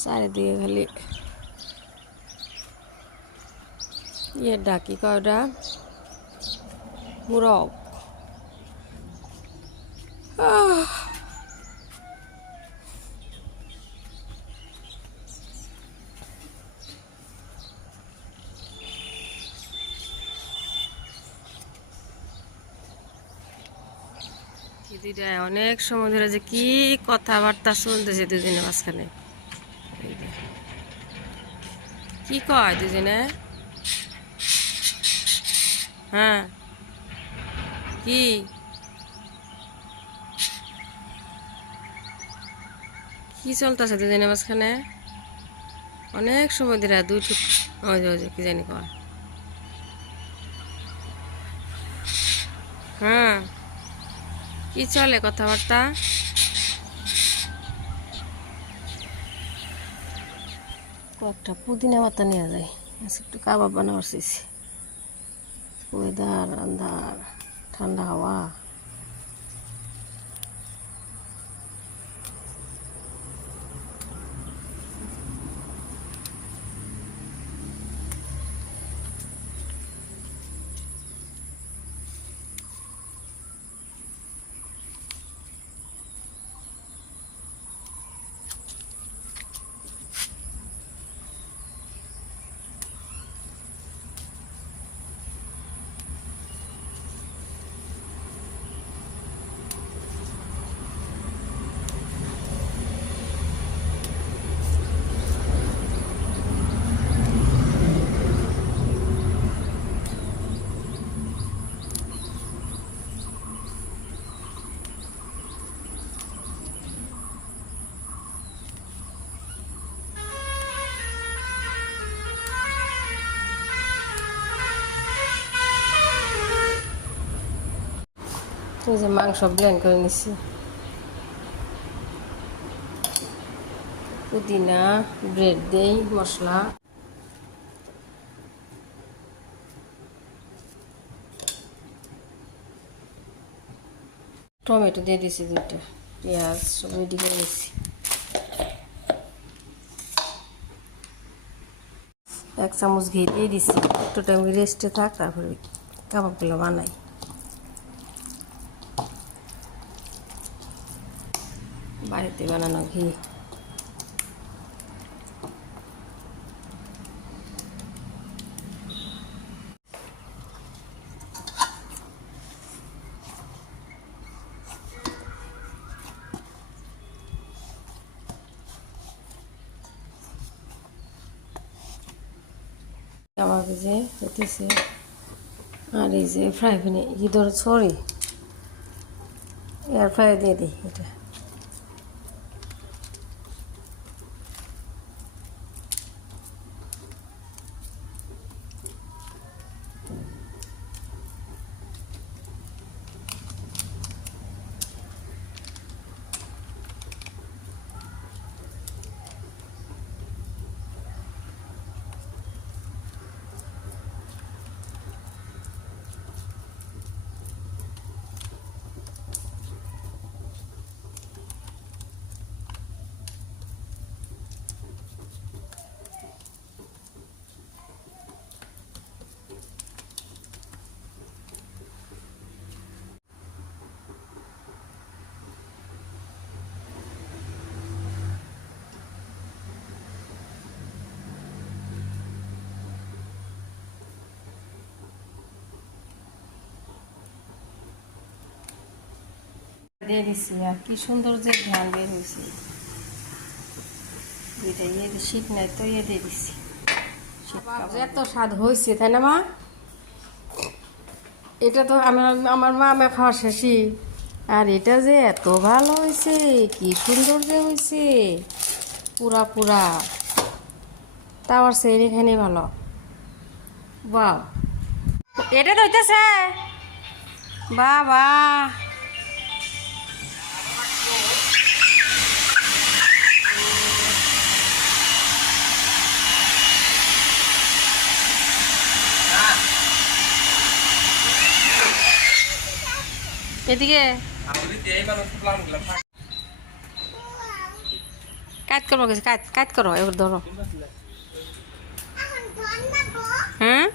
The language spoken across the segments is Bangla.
চারিদিকে খালি ইয়ে ডাকি কয়টা মুরগ। অনেক সময় ধরে যে কি কথাবার্তা শুনতেছে দুজনের মাঝখানে। কি কয় দুজনে? হ্যাঁ, কি কি চলতেছে দুজনের মাঝখানে? অনেক সময় ধরে দুই ঠুক কি জানি কয়। হ্যাঁ, কি চলে কথাবার্তা? কয়েকটা পুদিনা পাতা নেওয়া যায়, একটু কাবাব বানাবার চাইছি। ওয়েদার আন্ধার, ঠান্ডা হাওয়া। এই যে মাংস ব্লেন্ড করে নিচ্ছি, পুদিনা, ব্রেড দেই, মশলা, টমেটো দিয়ে দিছি, দুটো পেঁয়াজ সব রেডি করে নিচ্ছি। এক চামচ ঘি দিয়ে দিছি, একটু টাইম রেস্টে থাক, তারপরে কাবাবগুলো বানাই। বাড়িতে বানানো ঘি। কাবাব যে হতেছে, আর এই যে ফ্রাই প্যানে ধরো সরি এয়ার ফ্রাই দিয়ে দিই এটা। দিয়ে দিচ্ছি, আর কি সুন্দর যে ধ্যান বের হয়েছে। দুইটা শীত নাই তো দিয়ে দিচ্ছি। এত স্বাদ হয়েছে তাই না মা? এটা তো আমার মা খাওয়া শেষই, আর এটা যে এত ভালো হয়েছে, কি সুন্দর যে হয়েছে, পুরা পুরা। তাও আর সেই এখানে ভালো। বাহ, এটা তো হইতেছে বাবা। এদিকে কাট করবো গেছে, কাট কাট করো, এবার ধরো। হ্যাঁ,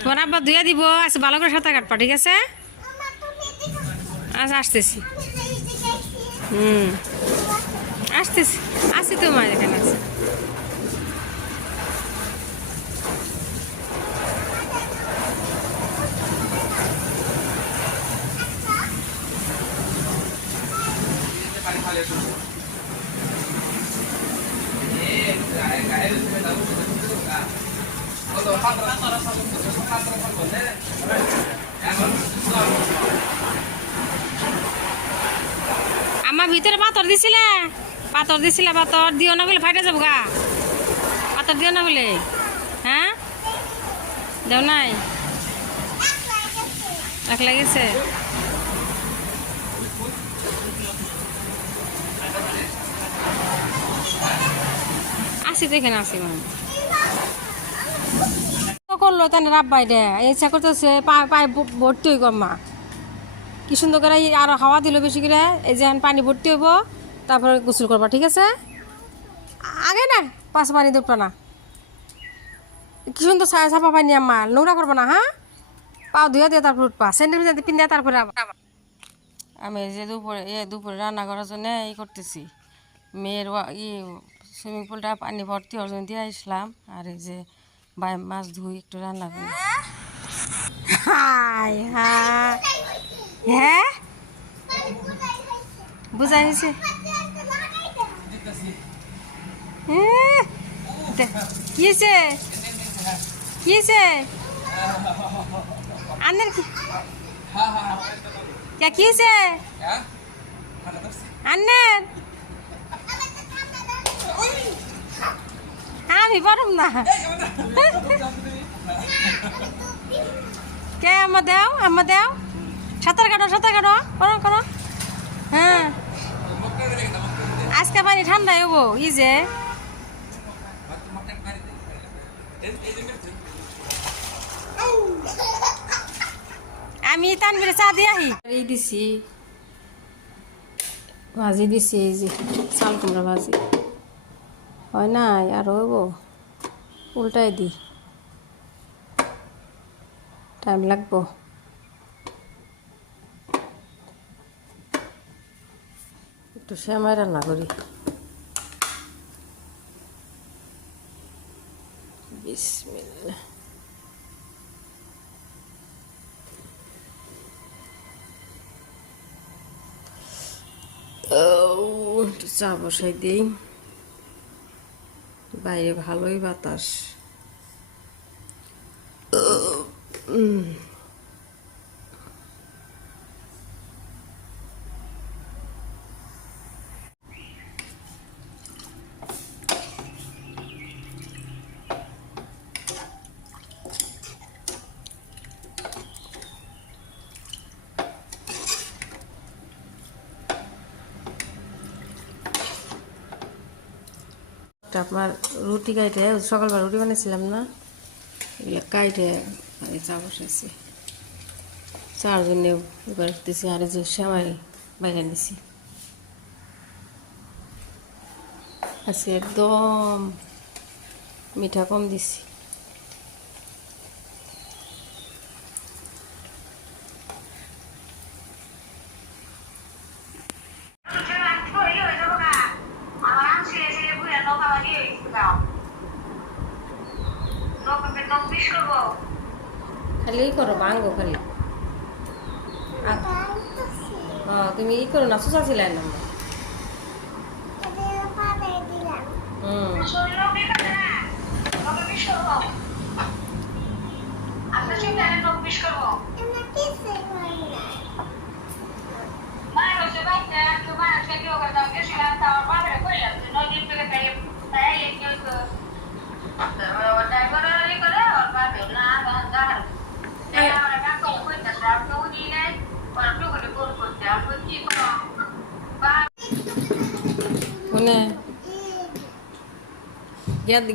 তোমার আব্বা ধুয়ে দিব। আচ্ছা, ভালো করে সাঁতার কাটবা, ঠিক আছে? আচ্ছা, আসতেছি। আসতেছি, আসি তোমার এখানে আছে। আমার ভিতরে পাথর দিছিলে, পাথর দিছিলে, পাথর দিও না বলে ফাইটে যাবো গা। পাথর দিও না বলে, হ্যাঁ দেও নাই, এক লাগেছে। আসি তো এখানে, আসি মানে করলো তাই রাব্বাই রে, ইচ্ছা করতেছে পায়ে ভর্তি হইব। মা কি সুন্দর করে আরো হাওয়া দিল বেশি করে, এই যে পানি ভর্তি হইব, তারপরে গোসল করবা, ঠিক আছে? আগে না পাঁচ পানি দুটো না, কি সুন্দর ছাপা পানি। আমার নোংরা করবো না, হ্যাঁ? পাও ধুয়ে দিয়ে তারপর উঠবা, স্যান্ডেল পিন্ধে তারপরে আমি যে দুপুরে রান্না করার জন্য করতেছি। মেয়ের সুইমিং পুলটা পানি ভর্তি হওয়ার জন্য দিয়ে আসলাম, আর এই যে মাছ ধুই একটু রান্না করি। হাই হাই, হ্যাঁ বুঝাই হয়েছে। কি হয়েছে, কি হয়েছে আন্নের, কি হয়েছে আন্নের? আমি পারব না। কে আমার দেও, আমার দেও, সাঁতার কাটো, সাঁতার কাটো, করো করো। হ্যাঁ, আজকে পানি ঠান্ডাই হবো। ই যে আমি তানবিরে চা দিয়ে আহি। এই দিছি, ভাজি দিছি, এই যে চাল কুমড়া ভাজি হয় নাই, আর হইব, উল্টাই দি, টাইম লাগবো। একটু সেমাই রান্না করি। বিসমিল্লাহ। একটু চা বসাই দিই, বাইরে ভালোই বাতাস। আপনার রুটি কাইটে, সকালবেলা রুটি বানিয়েছিলাম না, এগুলো কাইটে আমি চা বসাইছি। চার জন্য এবার দিছি, আর যে সেমাই বাইরে নিছি। আচ্ছা, একদম মিঠা কম দিছি। খালি করো ভাঙ্গো খালি, তুমি ই করো না, সুসা ছিলেন না।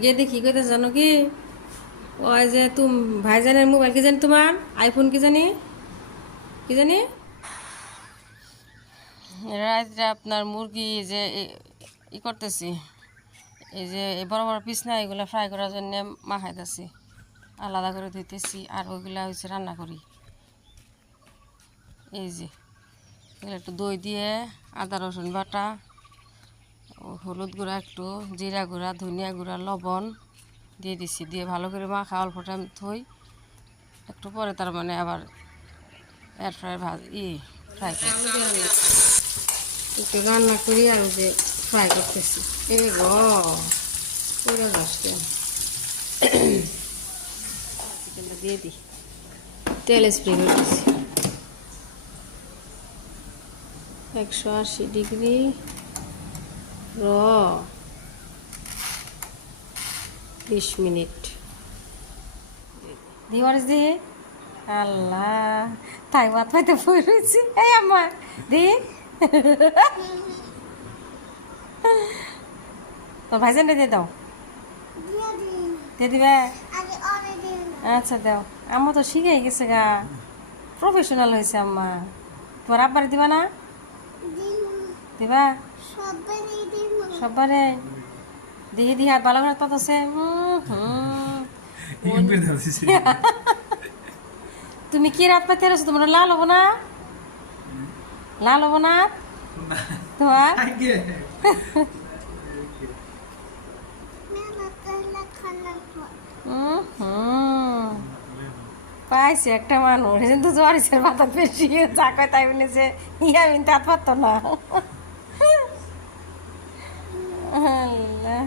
গিয়ে দেখি কইতে জানো কি, ওই যে তুমি ভাইজানের মোবাইল কি জানি, তোমার আইফোন কি জানি, কি জানি রাত্রে আপনার মুরগি যে ই করতেছি, এই যে এই বড় বড় পিস না এগুলো ফ্রাই করার জন্য মাখাইতেছি, আলাদা করে ধুইতেছি, আর ওইগুলা হচ্ছে রান্না করি। এই যে এগুলো একটু দই দিয়ে আদা রসুন বাটা, হলুদ গুঁড়া, একটু জিরা গুঁড়া, ধনিয়া গুঁড়া, লবণ দিয়ে দিছি, দিয়ে ভালো করে মাখা অল্প টাইম থই, একটু পরে তার মানে আবার এয়ার ফ্রাই ফ্রাই করি, একটু রান্না করি আর যে ফ্রাই করতেছি। এই গো পুরো যাচ্ছে, চিকেনটা দিয়ে দিই, তেল স্প্রে করে দিচ্ছি 180 ডিগ্রি র 20 মিনিট দিওয়ারিস দি। আল্লাহ তাই ভাত পাইতে বই রয়েছি। এই আম্মা দি তো ভাইজানটা দিয়ে দাও, দিয়ে দিবে। আচ্ছা দাও, আম্মা তো শিখে গেছে গা, প্রফেশনাল হয়েছে আম্মা। তোমার আব্বারে দিবা না? দিবা সবারে দেখি দি হাত ভালো করে তাতেছে। তুমি কি রাত পাইতে রয়েছো? তোমার লাল হবো না? লাল হবো না তোমার? পাইছে একটা মানুষ কিন্তু জোয়ারিসের মাথা বেশি যা কয় তাই বলেছে, ইয়া কিন্তু হাত পারতো না। আল্লাহ